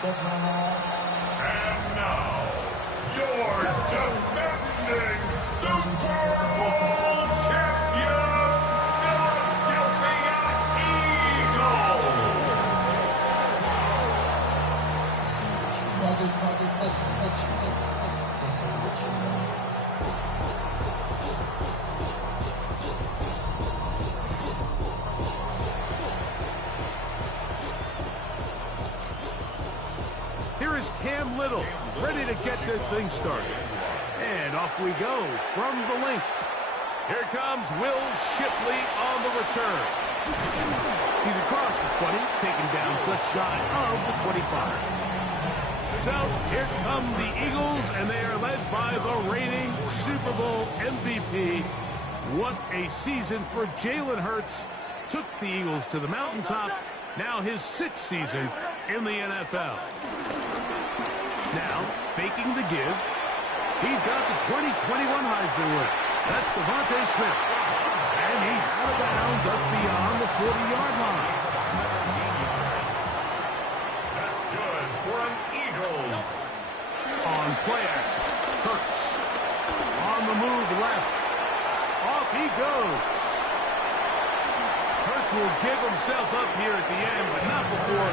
That's my home. And now, your defending Super Bowl champion, Philadelphia Eagles. This ain't what you want. This ain't what you want. This ain't what you want. Cam Little, ready to get this thing started. And off we go from the link. Here comes Will Shipley on the return. He's across the 20, taken down just shy of the 25. So here come the Eagles, and they are led by the reigning Super Bowl MVP. What a season for Jalen Hurts. Took the Eagles to the mountaintop. Now his 6th season in the NFL. Now, faking the give. He's got the 2021 Heisman winner. That's Devontae Smith. And he's out of bounds up beyond the 40-yard line. That's good for an Eagles. On play action, Hurts. On the move left. Off he goes. Hurts will give himself up here at the end, but not before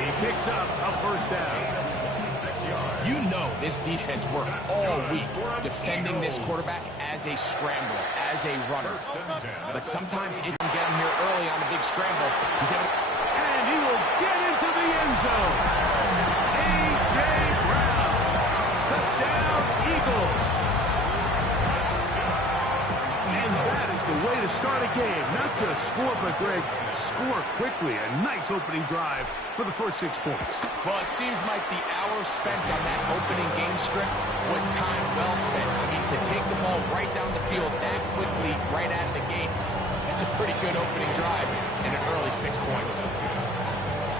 he picks up a first down. You know this defense worked all week defending this quarterback as a scrambler, as a runner. But sometimes it can get him here early on a big scramble. And he will get into the end zone. A.J. Brown. Touchdown, Eagles. And that is the way to start a game. Not just score, but, Greg, score quickly. A nice opening drive for the first 6 points. Well, it seems like the hour spent on that opening game script was time well spent. I mean, to take the ball right down the field that quickly, right out of the gates, that's a pretty good opening drive and an early 6 points.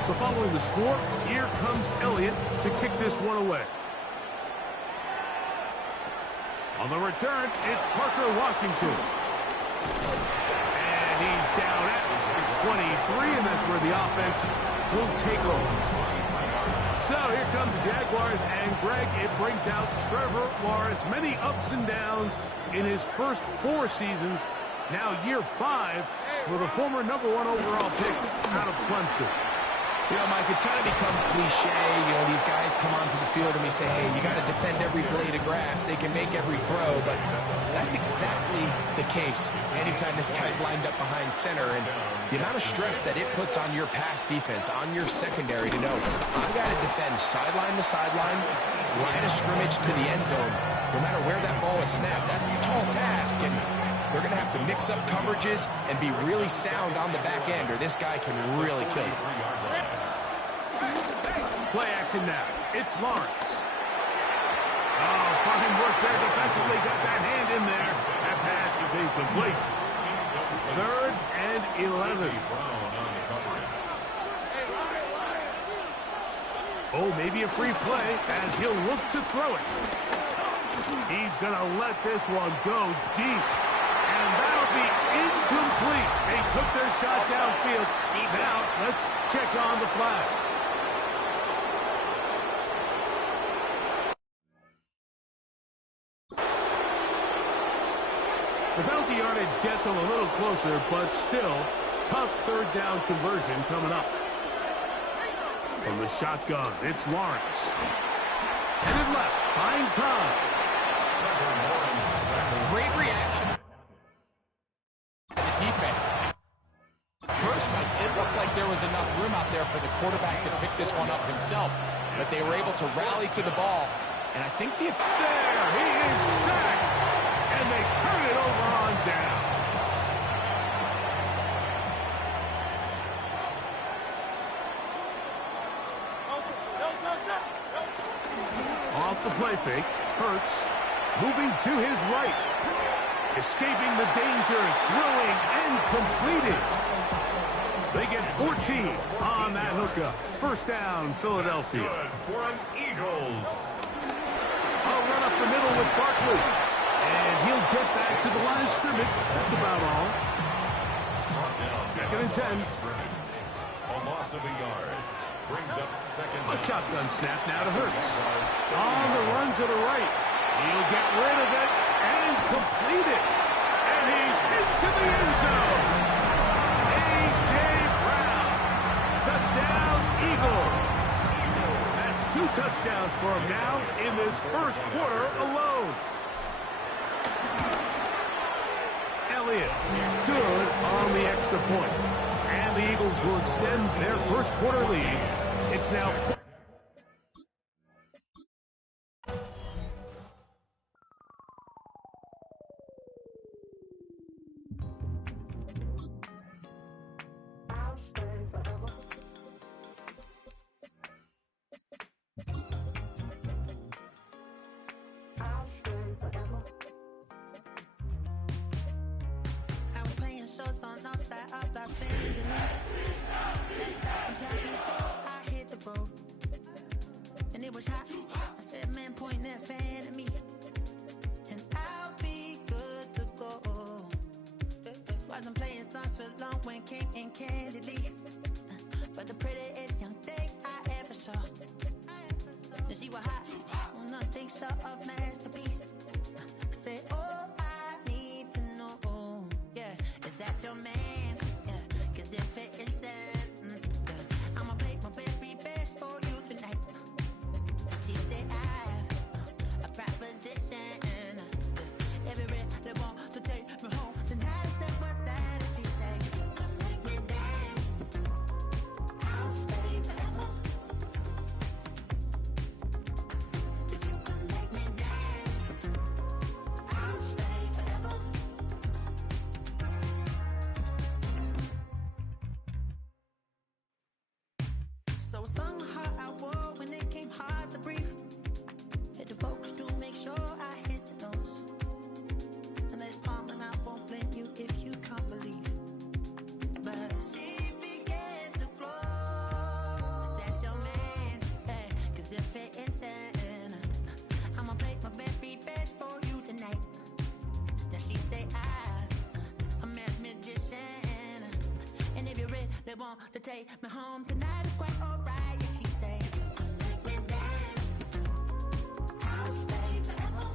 So following the score, here comes Elliott to kick this one away. On the return, it's Parker Washington. And he's down at 23, and that's where the offense will take over. So here come the Jaguars, and Greg, it brings out Trevor Lawrence. Many ups and downs in his first 4 seasons. Now year 5 for the former #1 overall pick out of Clemson. You know, Mike, it's kind of become cliche. You know, these guys come onto the field and we say, hey, you got to defend every blade of grass. They can make every throw, but that's exactly the case anytime this guy's lined up behind center. And the amount of stress that it puts on your pass defense, on your secondary to know, I've got to defend sideline to sideline, line of scrimmage to the end zone. No matter where that ball is snapped, that's a tall task. And they're going to have to mix up coverages and be really sound on the back end, or this guy can really kill you. Play action now. It's Lawrence. Oh, fine work there defensively. Got that hand in there. That pass is incomplete. 3rd and 11. Oh, maybe a free play as he'll look to throw it. He's going to let this one go deep. And that'll be incomplete. They took their shot downfield. Now, let's check on the flag. The bounty yardage gets them a little closer, but still, tough 3rd down conversion coming up. From the shotgun, it's Lawrence. Headed left, find time. Great reaction. The defense. First, Mike, it looked like there was enough room out there for the quarterback to pick this one up himself, but they were able to rally to the ball, and I think the effect there, he is sacked, and they turn it over on down. Off the play fake, Hurts moving to his right, escaping the danger, throwing and completing. They get 14 on that hookup. First down, Philadelphia. Good for an Eagles. A run up the middle with Barkley. And he'll get back to the line of scrimmage. That's about all. Second and 10. A loss of a yard. Brings up second. A shotgun snap now to Hurts. On the run to the right. He'll get rid of it and complete it. And he's into the end zone. A.J. Brown. Touchdown, Eagles. That's 2 touchdowns for him now in this first quarter alone. Elliott, good on the extra point. And the Eagles will extend their first quarter lead. It's now... So I sung hard I wore when it came hard to breathe. Had to focus to make sure I hit the notes. And that palm and I won't blame you if you can't believe. But she began to flow. That's your man, hey, cause if it isn't, I'ma play my very best for you tonight. Now she say I'm a magician. And if you're ready, they want to take me home tonight, it's quite alright. Yeah, she say, make me dance, I'll stay forever.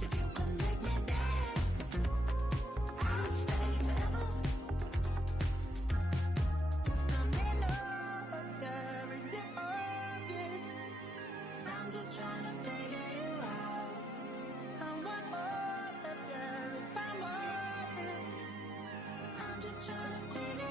If you can make me dance, I'll stay forever. I'm in love, is it obvious? I'm just trying to figure you out. I want all of you if I'm honest. I'm just trying to figure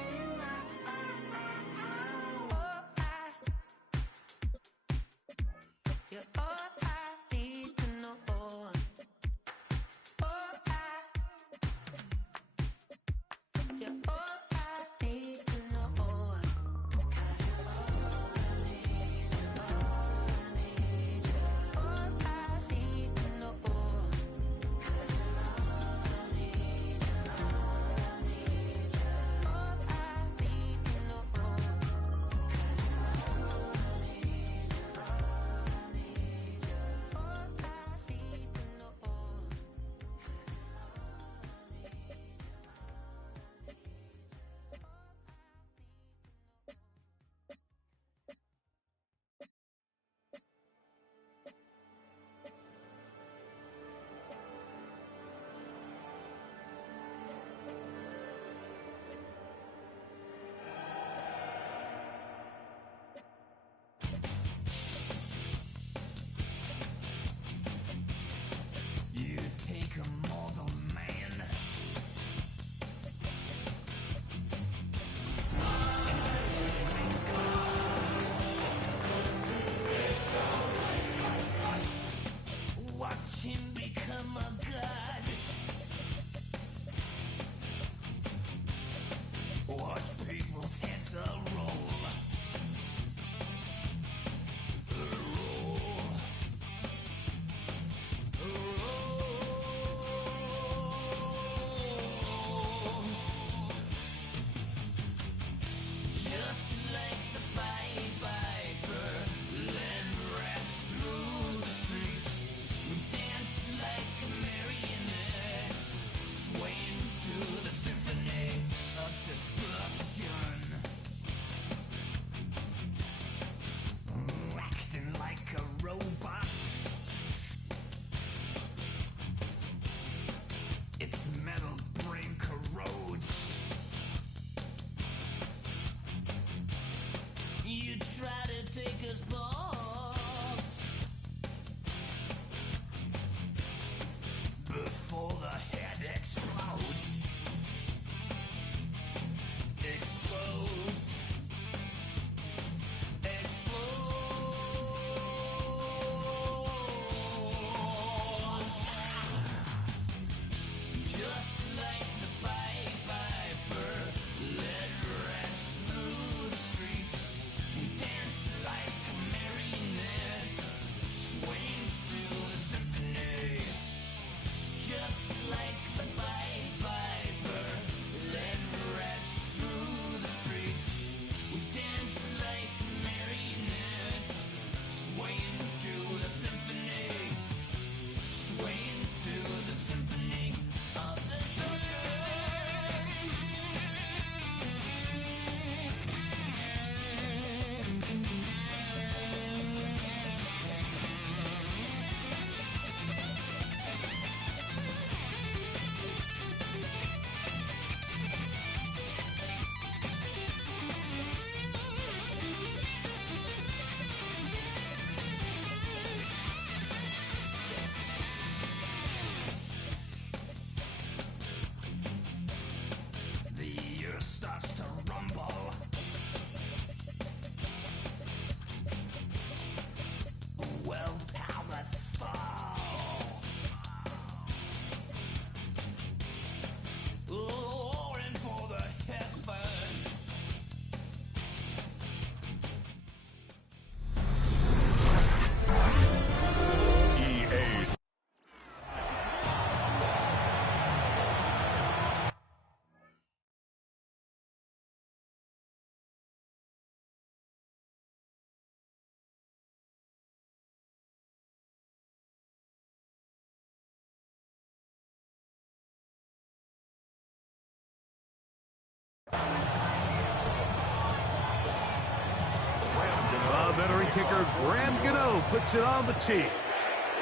kicker Graham Gano puts it on the tee.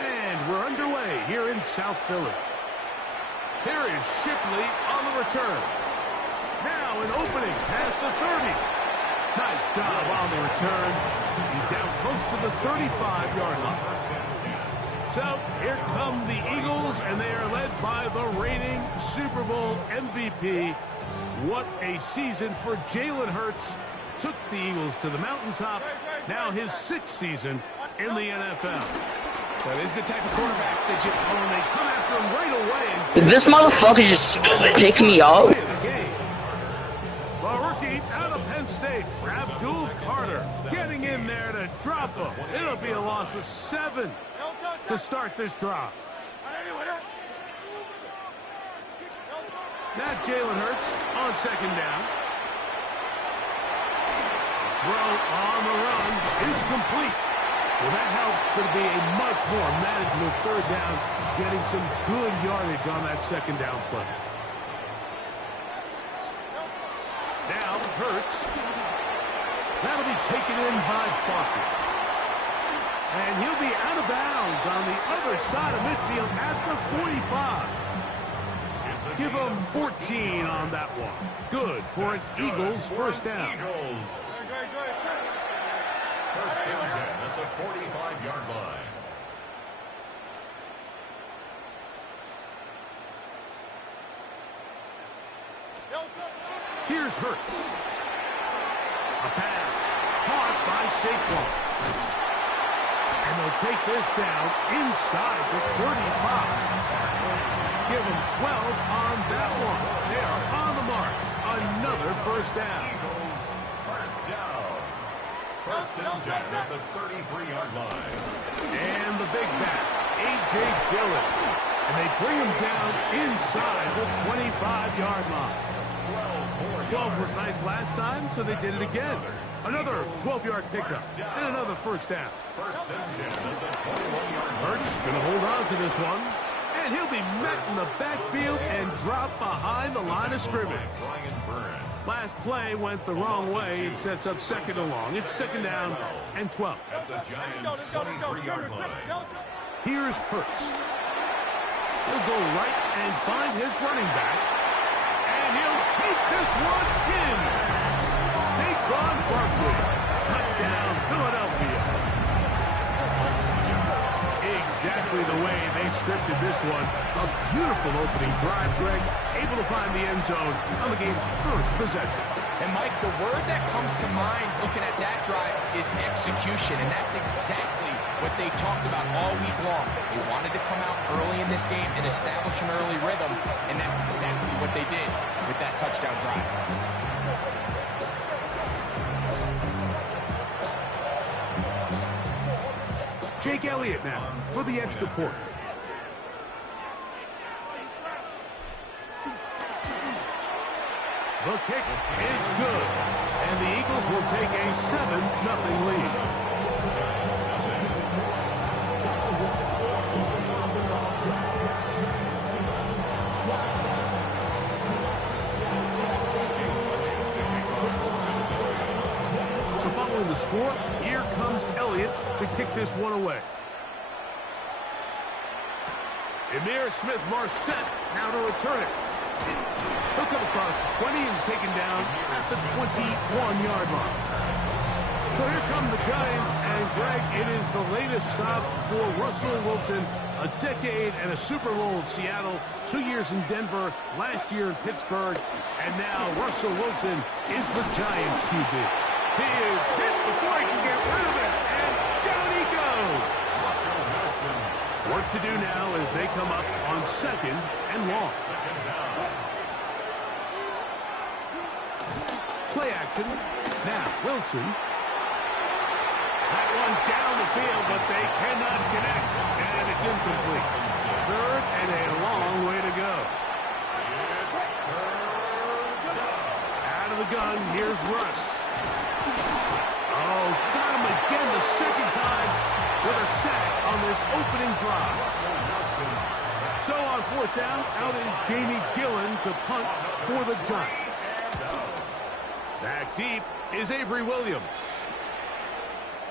And we're underway here in South Philly. Here is Shipley on the return. Now an opening past the 30. Nice job on the return. He's down close to the 35-yard line. So here come the Eagles, and they are led by the reigning Super Bowl MVP. What a season for Jalen Hurts. Took the Eagles to the mountaintop. Now his 6th season in the NFL. So this is the type of quarterbacks that you... Oh, and they come after him right away. Did this motherfucker just pick me up? The rookie out of Penn State, Abdul Carter, getting in there to drop him. It'll be a loss of 7 to start this drive. Now Jalen Hurts on 2nd down. Throw on the run is complete. Well, that helps. It's going to be a much more manageable 3rd down, getting some good yardage on that 2nd down play. Now Hurts. That'll be taken in by Barkley. And he'll be out of bounds on the other side of midfield at the 45. Give him 14 on that one. Good for an Eagles 1st down. First and 10 at the 45-yard line. Here's Hurts. A pass caught by Saquon. And they'll take this down inside the 35. Give them 12 on that one. They are on the mark. Another 1st down. Eagles, 1st down. First and 10 at the 33-yard line. And the big back, A.J. Dillon. And they bring him down inside the 25-yard line. 12 was nice last time, so they did it again. Another 12-yard pickup and another 1st down. First and 10 at the 21-yard line. Hurts going to hold on to this one. And he'll be met in the backfield and drop behind the line of scrimmage. Last play went the wrong way. It sets up 2nd and long. It's 2nd down and 12. At the Giants' 23-yard line. Here's Hurts. He'll go right and find his running back. And he'll take this one in. Saquon Barkley. Touchdown, Philadelphia. Exactly the way they scripted this one. A beautiful opening drive, Greg. Able to find the end zone on the game's 1st possession. And, Mike, the word that comes to mind looking at that drive is execution, and that's exactly what they talked about all week long. They wanted to come out early in this game and establish an early rhythm, and that's exactly what they did with that touchdown drive. Jake Elliott now for the extra point. The kick is good, and the Eagles will take a 7-0 lead. So following the score, here comes Elliott to kick this one away. Emir Smith-Marset now to return it. He'll come across the 20 and taken down at the 21-yard line. So here come the Giants, and Greg, it is the latest stop for Russell Wilson. A decade and a Super Bowl in Seattle, 2 years in Denver, last year in Pittsburgh, and now Russell Wilson is the Giants QB. He is hit before he can get rid of it, and down he goes. Russell Wilson. Work to do now as they come up on 2nd and long. Second down. Play action. Now, Wilson. That one down the field, but they cannot connect. And it's incomplete. 3rd and a long way to go. Out of the gun, here's Russ. Oh, got him again the 2nd time with a sack on this opening drive. So on 4th down, out is Jamie Gillen to punt for the Giants. Back deep is Avery Williams.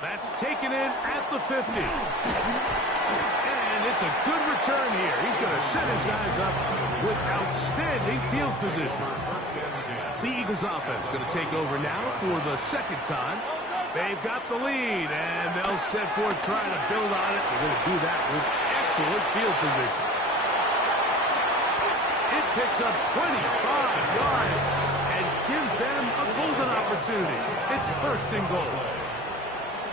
That's taken in at the 50. And it's a good return here. He's going to set his guys up with outstanding field position. The Eagles offense going to take over now for the second time. They've got the lead, and they'll set forth trying to build on it. They're going to do that with excellent field position. It picks up 25 yards and gives them a golden opportunity. It's first and goal.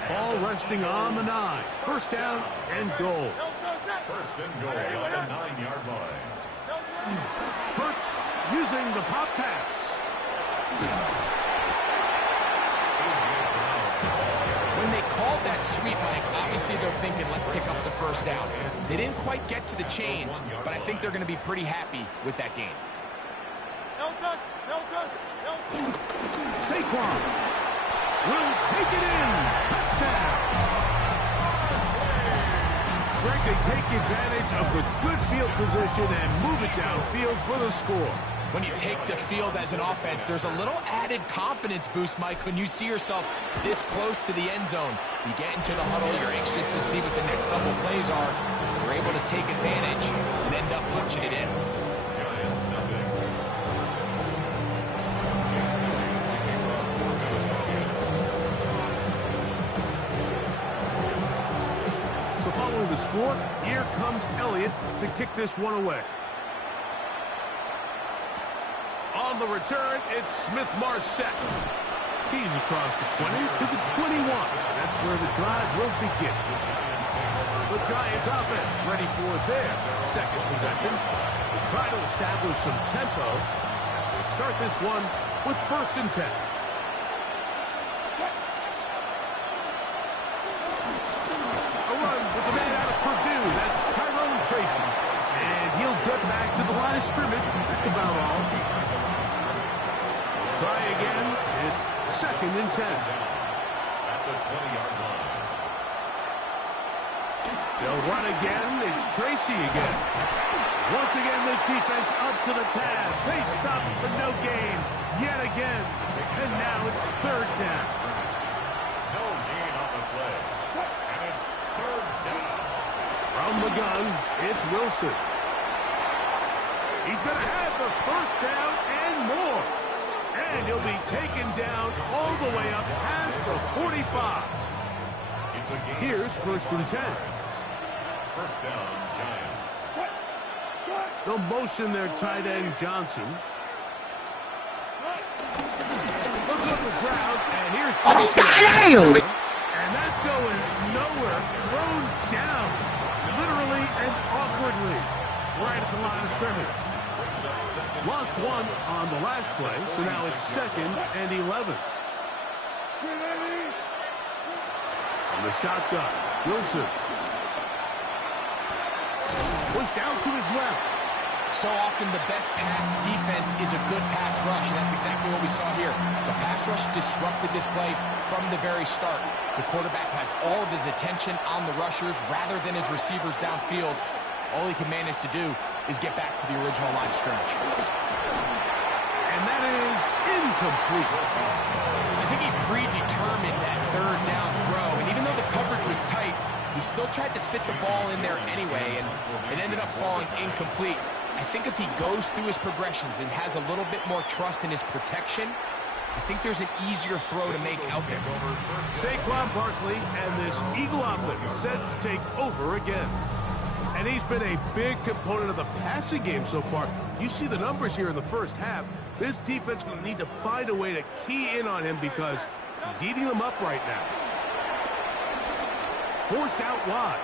Ball resting on the 9. First down and goal. First and goal on the 9-yard line. Hurts using the pop pass. When they called that sweep, Mike, obviously they're thinking, let's pick up the first down. They didn't quite get to the chains, but I think they're going to be pretty happy with that game. Saquon will take it in. Touchdown. Greg, they take advantage of the good field position and move it downfield for the score. When you take the field as an offense, there's a little added confidence boost, Mike, when you see yourself this close to the end zone. You get into the huddle, you're anxious to see what the next couple plays are. You're able to take advantage and end up punching it in. Giants nothing. So following the score, here comes Elliott to kick this one away. On the return, it's Smith-Marset. He's across the 20 to the 21. That's where the drive will begin. The Giants offense ready for their second possession. They try to establish some tempo as they start this one with first and 10. A run with the man out of Purdue. That's Tyrone Tracy. And he'll get back to the line of scrimmage. That's about all. Try again. It's second and 10. At the 20-yard line. They'll run again. It's Tracy again. Once again, this defense up to the task. They stop for no gain yet again. And now it's third down. No gain on the play. And it's third down. From the gun, it's Wilson. He's going to have the first down and more. And he'll be taken down all the way up past the 45. It's a gain. Here's first and 10. First down, Giants. They'll motion their tight end, Johnson. Look up the ground, and here's Tracy. Damn! And that's going nowhere. Thrown down, literally and awkwardly, right at the line of scrimmage. Lost one on the last play, so now it's second and 11. From the shotgun, Wilson. Pushed out to his left. So often the best pass defense is a good pass rush, and that's exactly what we saw here. The pass rush disrupted this play from the very start. The quarterback has all of his attention on the rushers rather than his receivers downfield. All he can manage to do is get back to the original line of scrimmage. And that is incomplete. I think he predetermined that third down throw, and even though the coverage was tight, he still tried to fit the ball in there anyway, and it ended up falling incomplete. I think if he goes through his progressions and has a little bit more trust in his protection, I think there's an easier throw to make out there. Saquon Barkley and this Eagle offense set to take over again. And he's been a big component of the passing game so far. You see the numbers here in the first half. This defense will need to find a way to key in on him because he's eating them up right now. Forced out wide.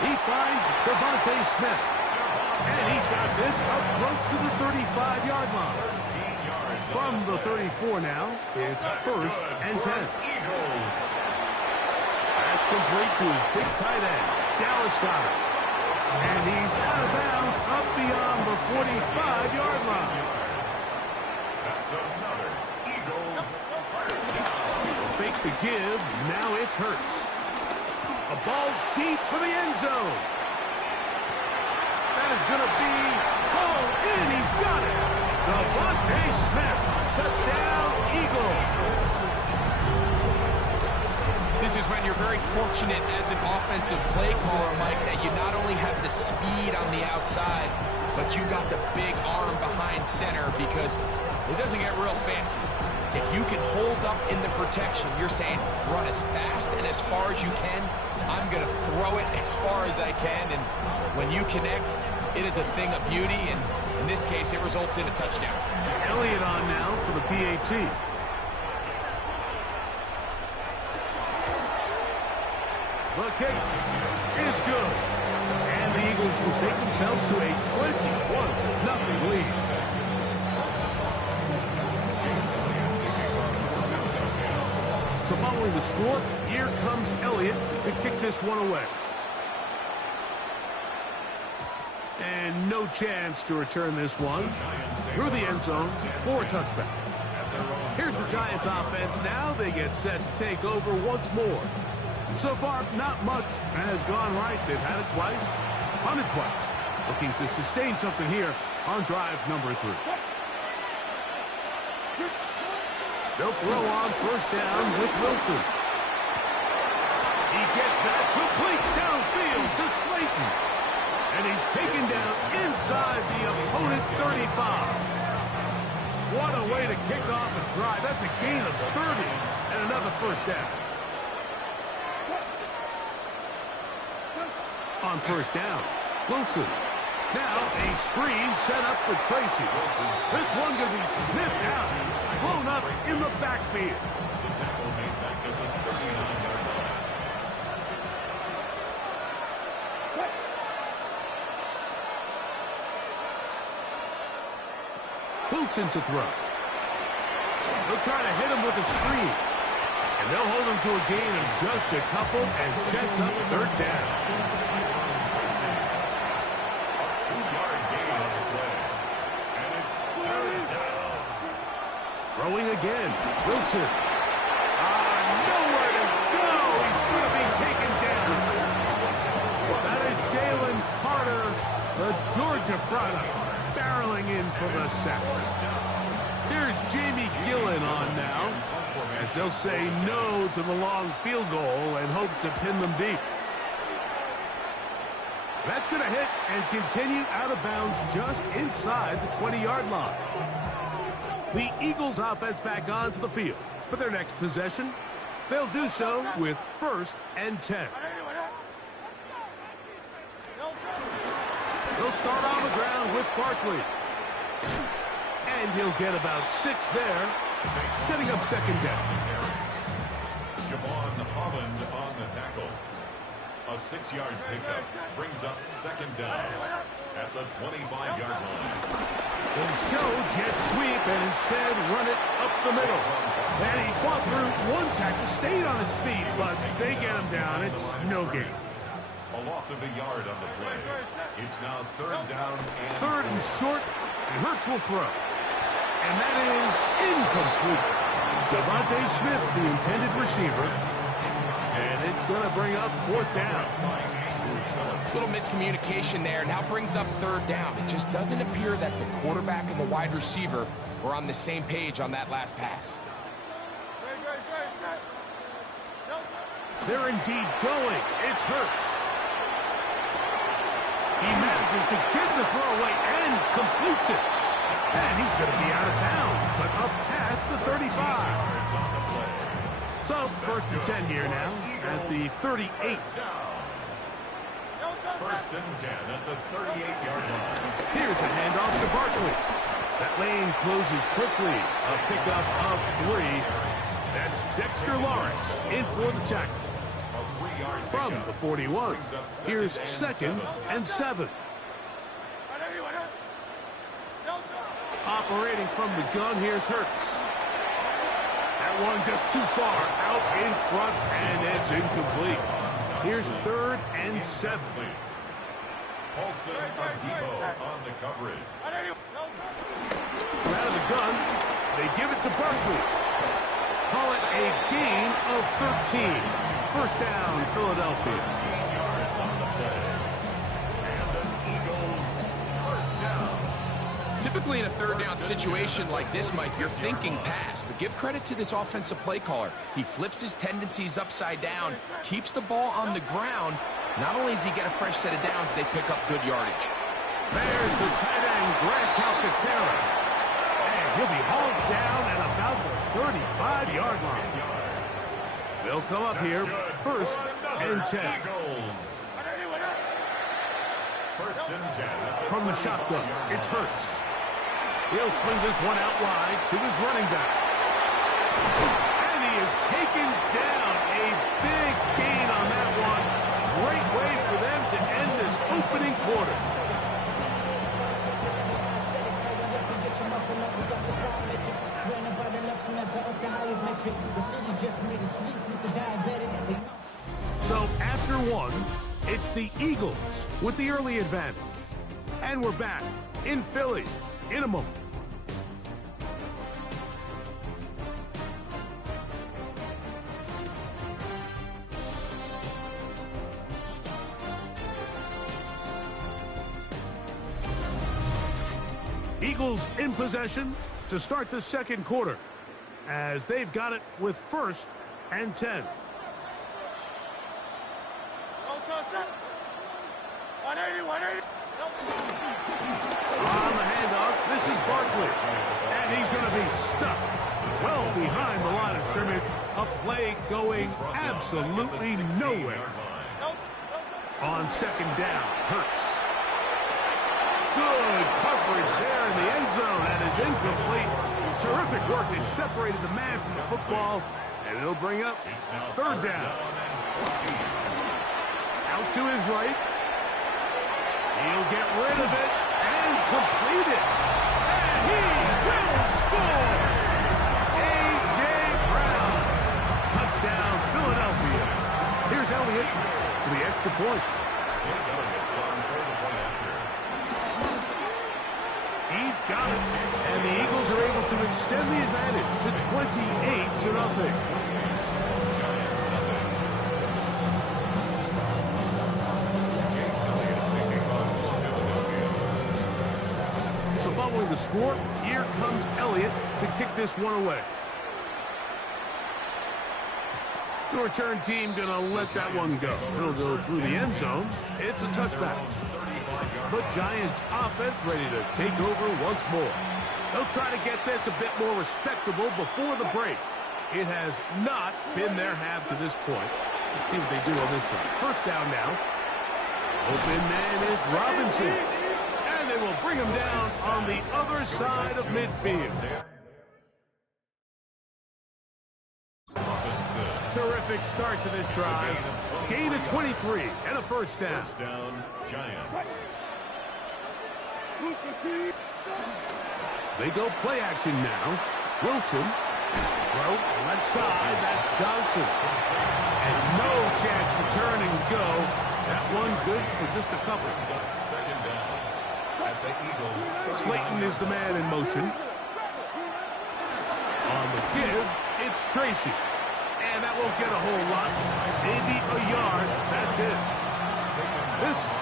He finds Devontae Smith. And he's got this up close to the 35-yard line. From the 34 now, it's first and 10. That's complete to his big tight end, Dallas Goedert. And he's out of bounds up beyond the 45-yard line. That's another Eagles first down. Fake the give, now it's Hurts. A ball deep for the end zone. That is going to be pulled in. He's got it. Devontae Smith, touchdown Eagles. This is when you're very fortunate as an offensive play caller, Mike, that you not only have the speed on the outside, but you got the big arm behind center, because it doesn't get real fancy. If you can hold up in the protection, you're saying run as fast and as far as you can. I'm going to throw it as far as I can, and when you connect, it is a thing of beauty, and in this case, it results in a touchdown. Elliott on now for the PAT. The kick is good. And the Eagles will take themselves to a 21-0 lead. So following the score, here comes Elliott to kick this one away. And no chance to return this one through the end zone for a touchback. Here's the Giants offense now. They get set to take over once more. So far, not much has gone right. They've had it twice, punted twice. Looking to sustain something here on drive number 3. They'll throw on first down with Wilson. He gets that complete downfield to Slayton. And he's taken down inside the opponent's 35. What a way to kick off a drive. That's a gain of 30 and another first down. On first down, Wilson. Now a screen set up for Tracy. This one going to be sniffed out, blown up in the backfield. The tackle made back at the 39-yard line. Wilson to throw. They'll try to hit him with a screen. And they'll hold him to a gain of just a couple and sets up third down. Throwing again. Wilson. Nowhere to go. He's going to be taken down. That is Jalen Carter, the Georgia product, barreling in for the sack. Here's Jamie Gillen on now, as they'll say no to the long field goal and hope to pin them deep. That's going to hit and continue out of bounds just inside the 20-yard line. The Eagles offense back onto the field for their next possession. They'll do so with 1st and 10. They'll start on the ground with Barkley. And he'll get about 6 there, setting up second down. Javon Holland on the tackle. A 6-yard pickup brings up second down at the 25-yard line. They'll show jet sweep and instead run it up the middle. And he fought through one tackle, stayed on his feet, but they get him down. It's no gain. A loss of a yard on the play. It's now third down and 3rd and short, and Hurts will throw. And that is incomplete. Devontae Smith, the intended receiver. And it's going to bring up 4th down. Little miscommunication there. Now brings up 3rd down. It just doesn't appear that the quarterback and the wide receiver were on the same page on that last pass. They're indeed going. It's Hurts. He manages to get the throw away and completes it. And he's going to be out of bounds, but up past the 35. So, 1st and 10 here now at the 38. 1st and 10 at the 38-yard line. Here's a handoff to Barkley. That lane closes quickly. A pickup of 3. That's Dexter Lawrence in for the tackle. From the 41. Here's 2nd and 7. Operating from the gun, here's Hurts. That one just too far out in front, and it's incomplete. Here's 3rd and 7. Paulson on the coverage. Out of the gun, they give it to Barkley. Call it a gain of 13. 1st down, Philadelphia. 13 yards on the play. And the Eagles 1st down. To Typically in a third down situation like this, Mike, you're thinking pass, but give credit to this offensive play caller. He flips his tendencies upside down, keeps the ball on the ground. Not only does he get a fresh set of downs, they pick up good yardage. There's the tight end, Grant Calcaterra. And he'll be hauled down at about the 35-yard line. They'll come up here, first and 10. First and 10. From the shotgun, it's Hurts. He'll swing this one out wide to his running back. And he is taken down. A big gain on that one. Great way for them to end this opening quarter. So after one, it's the Eagles with the early advantage. And we're back in Philly in a moment. Eagles in possession to start the second quarter as they've got it with first and 10. On the handoff, this is Barkley. And he's going to be stuck well behind the line of scrimmage. A play going absolutely nowhere. On second down, Hurts. Good coverage there in the end zone. That is incomplete. Terrific work. They separated the man from the football. And it'll bring up third down. Out to his right. He'll get rid of it and complete it. And he will score! A.J. Brown. Touchdown, Philadelphia. Here's Elliott for the extra point. He's got it. And the Eagles are able to extend the advantage to 28-0. Following the score, here comes Elliott to kick this one away. The return team gonna let that one go. It'll go through the end zone. It's a touchback. The Giants offense ready to take over once more. They'll try to get this a bit more respectable before the break. It has not been their half to this point. Let's see what they do on this one. First down now. Open man is Robinson. They will bring him down on the other side of midfield. Terrific start to this drive. Gain of 23 and a first down. First down, Giants. They go play action now. Wilson. Throw left side. That's Johnson. And no chance to turn and go. That one good for just a couple. Second down. The Eagles. Slayton is the man in motion. On the give, it's Tracy. And that won't get a whole lot. Maybe a yard. That's it.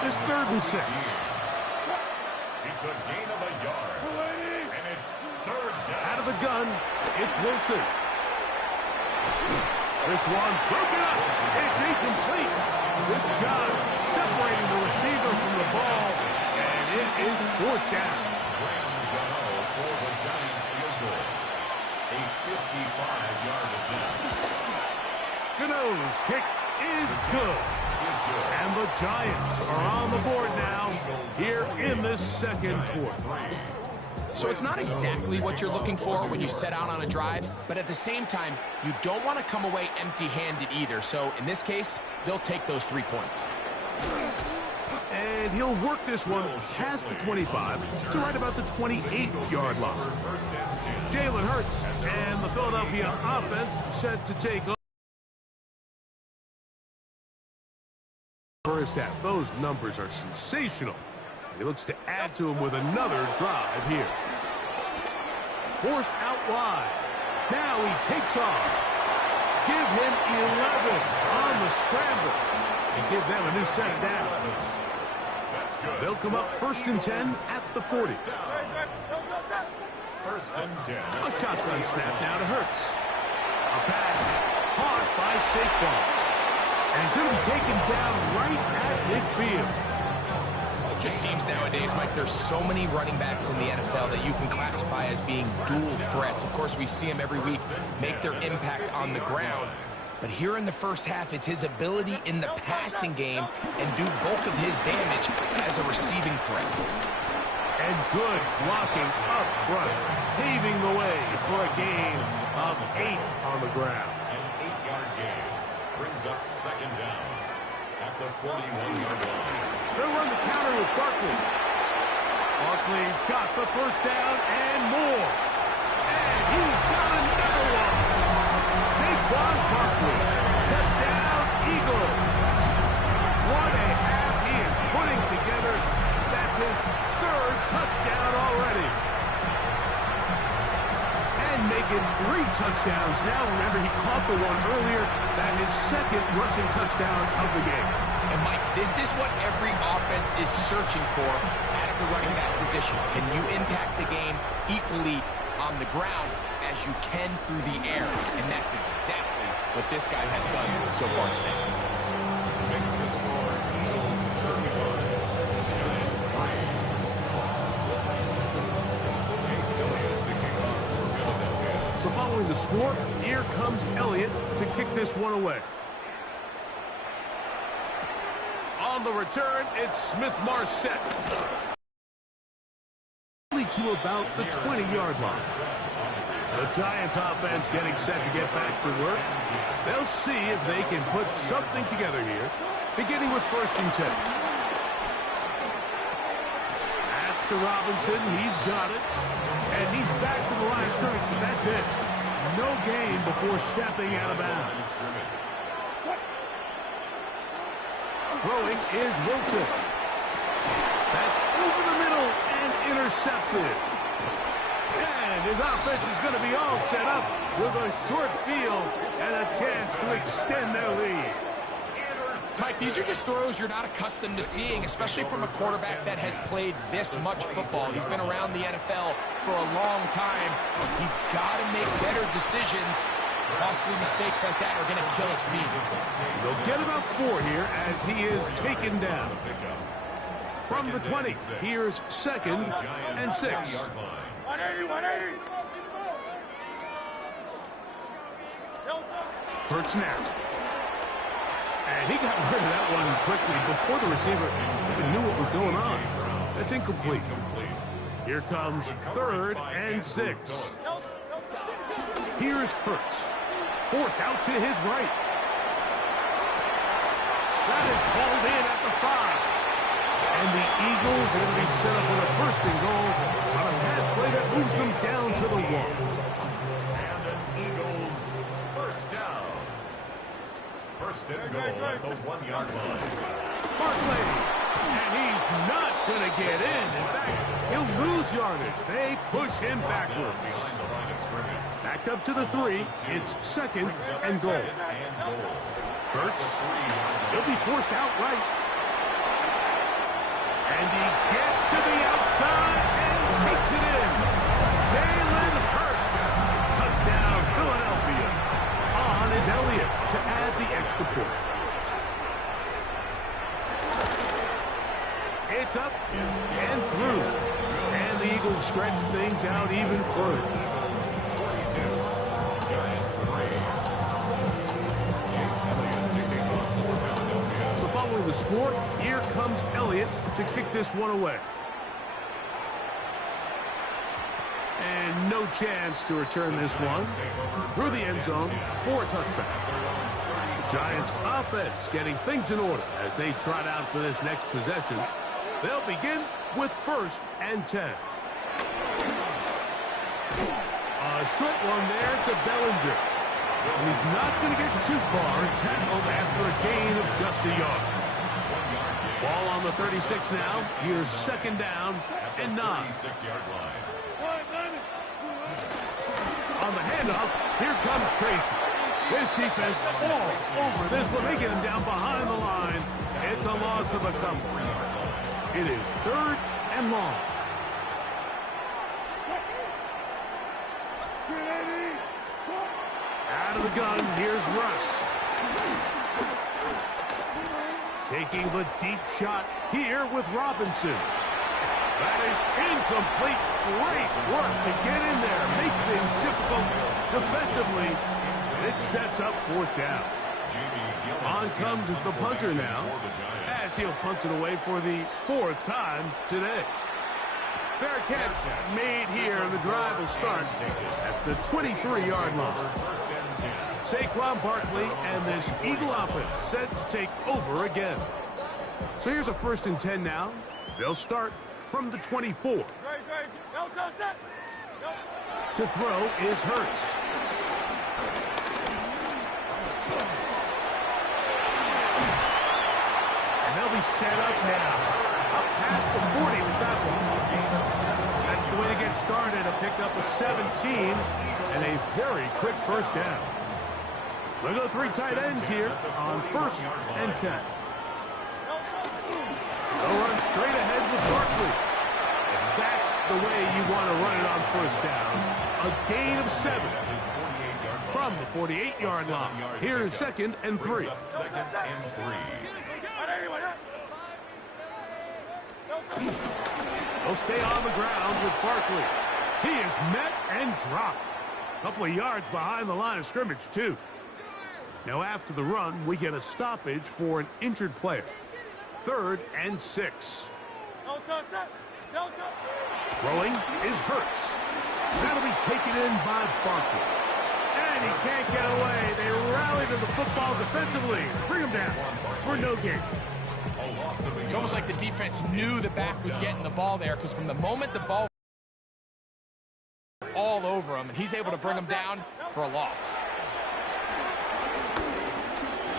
This third and 6. It's a gain of a yard. And it's third down. Out of the gun, it's Wilson. This one broken up. It's incomplete. Good job separating the receiver from the ball. And it is fourth down. Graham Gano for the Giants field goal. A 55-yard attempt. Gano's kick is good. And the Giants are on the board now here in this second quarter. So it's not exactly what you're looking for when you set out on a drive, but at the same time, you don't want to come away empty-handed either. So in this case, they'll take those 3 points. And he'll work this one past the 25 to right about the 28-yard line. Jalen Hurts and the Philadelphia offense set to take over. First half, those numbers are sensational. He looks to add to him with another drive here. Forced out wide. Now he takes off. Give him 11 on the scramble. And give them a new set of downs. That's good. They'll come up 1st and 10 at the 40. First and 10. A shotgun snap now to Hurts. A pass caught by Saquon. And he's going to be taken down right at midfield. It just seems nowadays, Mike, there's so many running backs in the NFL that you can classify as being dual threats. Of course, we see them every week make their impact on the ground. But here in the first half, it's his ability in the passing game and do bulk of his damage as a receiving threat. And good blocking up front, paving the way for a gain of 8 on the ground. An 8-yard gain brings up second down at the 41-yard line. They'll run the counter with Barkley. Barkley's got the first down and more. And he's got another one. Saquon Barkley. Touchdown, Eagles. What a half he is putting together. That's his 3rd touchdown already. And making 3 touchdowns now. Remember, he caught the one earlier. That is 2nd rushing touchdown of the game. And, Mike, this is what every offense is searching for at the running back position. Can you impact the game equally on the ground as you can through the air? And that's exactly what this guy has done so far today. Makes the score Eagles 31, Giants 3. Jake Elliott to kick off for Philadelphia. So following the score, here comes Elliott to kick this one away. On the return, it's Smith-Marset. To about the 20-yard line. The Giants offense getting set to get back to work. They'll see if they can put something together here, beginning with 1st and 10. That's to Robinson. He's got it. And he's back to the line of scrimmage, but that's it. No gain before stepping out of bounds. Throwing is Wilson. That's over the middle and intercepted. And his offense is going to be all set up with a short field and a chance to extend their lead. Mike, these are just throws you're not accustomed to seeing, especially from a quarterback that has played this much football. He's been around the NFL for a long time. He's got to make better decisions. Costly mistakes like that are going to kill his team. They'll get about 4 here as he is taken down. From the 20, here's 2nd and 6. 180. Hurts now. And he got rid of that one quickly before the receiver even knew what was going on. That's incomplete. Here comes 3rd and 6. Here's Hurts. Forced out to his right. That is called in at the 5. And the Eagles are going to be set up with a 1st and goal on a pass play that moves them down to the 1. And an Eagles 1st down. 1st and goal at the 1-yard line. Barkley. And he's not going to get in. In fact, he'll lose yardage. They push him backwards. Behind the line of scrimmage. Back up to the 3. It's 2nd and goal. Hurts. He'll be forced out right. And he gets to the outside and takes it in. Jalen Hurts. Touchdown, Philadelphia. On is Elliott to add the extra point. It's up and through. And the Eagles stretch things out even further. 42, Giants 3. Jake Elliott to kick off for Philadelphia. So following the score, here comes Elliott to kick this one away. And no chance to return this one. Through the end zone for a touchback. The Giants offense getting things in order as they trot out for this next possession. They'll begin with 1st and 10. A short one there to Bellinger. He's not going to get too far, tackled after a gain of just a yard. Ball on the 36 now. Here's 2nd down and 9. 36-yard line. On the handoff, here comes Tracy. This defense all over this one. They get him down behind the line. It's a loss of a couple. It is 3rd and long. Out of the gun, here's Russ. Taking the deep shot here with Robinson. That is incomplete. Great work to get in there, make things difficult defensively, and it sets up 4th down. On comes the punter now, as he'll punt it away for the 4th time today. Fair catch made here. The drive will start at the 23-yard line. Saquon Barkley and this Eagle offense set to take over again. So here's a 1st and 10 now. They'll start from the 24. To throw is Hurts. And they'll be set up now. Up past the 40 with that one. That's the way to get started. A pickup of 17 and a very quick 1st down. We'll go 3 tight ends here on 1st and 10. They'll run straight ahead with Barkley. And that's the way you want to run it on 1st down. A gain of 7 from the 48-yard line. Here is 2nd and 3. 2nd and 3. He'll stay on the ground with Barkley. He is met and dropped. A couple of yards behind the line of scrimmage, too. Now, after the run, we get a stoppage for an injured player. 3rd and 6. Throwing is Hurts. That'll be taken in by Barkley. And he can't get away. They rally to the football defensively. Bring him down for no gain. It's almost like the defense knew the back was getting the ball there, because from the moment the ball all over him, and he's able to bring him down for a loss.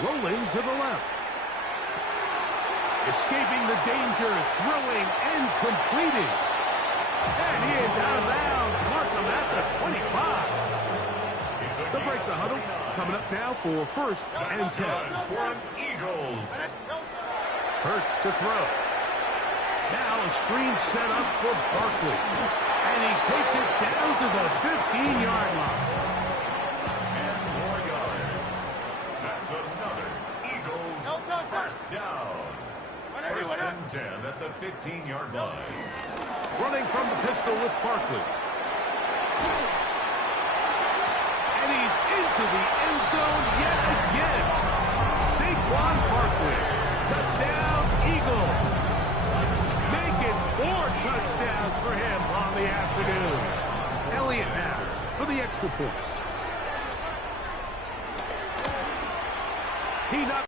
Rolling to the left. Escaping the danger, throwing and completing. And he is out of bounds. Mark him at the 25. They'll break the huddle. Coming up now for 1st and 10. For Eagles. Hurts to throw. Now a screen set up for Barkley. And he takes it down to the 15-yard line. 10 more yards. That's another Eagles 1st down. 1st and 10 at the 15-yard line. Running from the pistol with Barkley. And he's into the end zone yet again. Saquon Barkley. Touchdown, Eagles. Make it 4 touchdowns for him on the afternoon. Elliott now for the extra points. He not